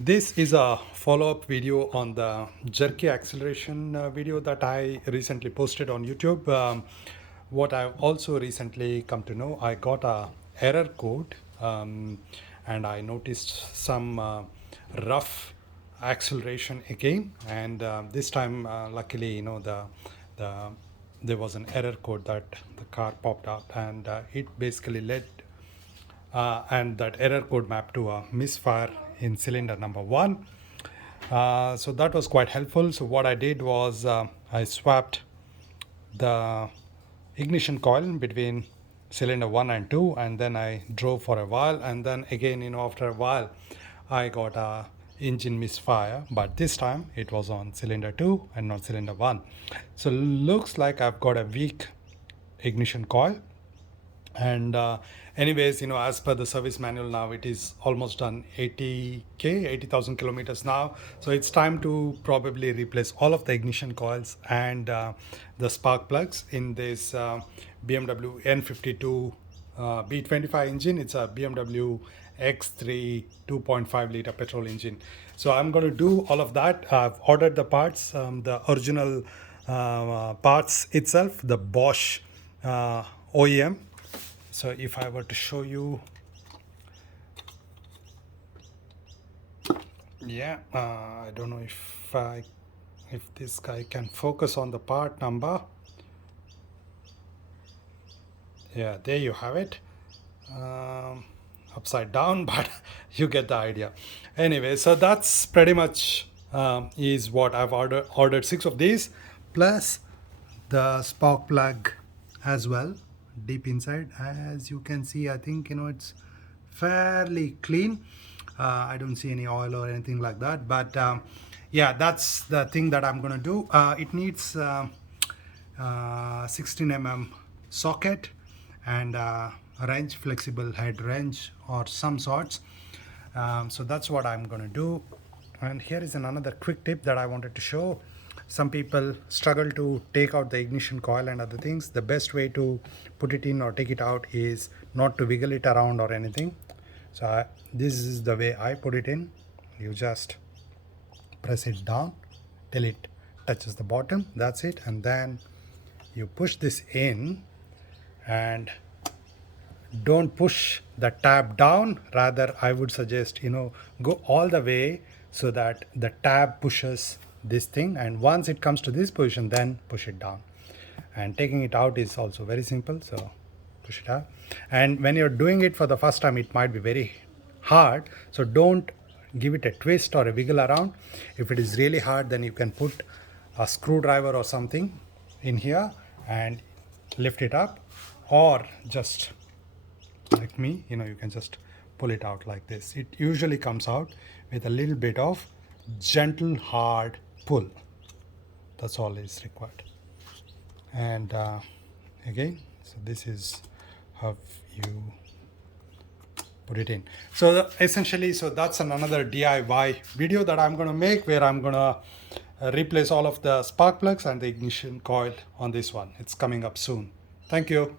This is a follow-up video on the jerky acceleration video that I recently posted on YouTube. What I've also recently come to know, I got a error code, and I noticed some rough acceleration again. And this time, luckily, the there was an error code that the car popped up, and it basically led and that error code mapped to a misfire in cylinder number 1. So that was quite helpful. So what I did was I swapped the ignition coil between cylinder 1 and 2, and then I drove for a while, and then again, after a while I got a engine misfire, but this time it was on cylinder 2 and not cylinder 1. So looks like I've got a weak ignition coil. And anyways, as per the service manual, now it is almost done 80,000 kilometers now. So it's time to probably replace all of the ignition coils and the spark plugs in this BMW N52 B25 engine. It's a BMW X3 2.5 liter petrol engine. So I'm going to do all of that. I've ordered the parts, the original parts itself, the Bosch OEM. So if I were to show you, I don't know if this guy can focus on the part number. Yeah, there you have it. Upside down, but you get the idea. Anyway, so that's pretty much is what I've ordered 6 of these, plus the spark plug as well, deep inside. As you can see, I think it's fairly clean. I don't see any oil or anything like that, but yeah, that's the thing that I'm gonna do. It needs 16 mm socket and wrench, flexible head wrench or some sorts. So that's what I'm gonna do. And here is another quick tip that I wanted to show. Some people struggle to take out the ignition coil and other things. The best way to put it in or take it out is not to wiggle it around or anything. So this is the way I put it in. You just press it down till it touches the bottom. That's it. And then you push this in, and don't push the tab down. Rather, I would suggest go all the way so that the tab pushes this thing, and once it comes to this position, then push it down. And taking it out is also very simple. So push it out, and when you're doing it for the first time, it might be very hard, so don't give it a twist or a wiggle around. If it is really hard, then you can put a screwdriver or something in here and lift it up, or just like me, you can just pull it out like this. It usually comes out with a little bit of gentle hard pull. That's all is required. And again, so this is how you put it in. So essentially, so that's another DIY video that I'm going to make, where I'm going to replace all of the spark plugs and the ignition coil on this one. It's coming up soon. Thank you.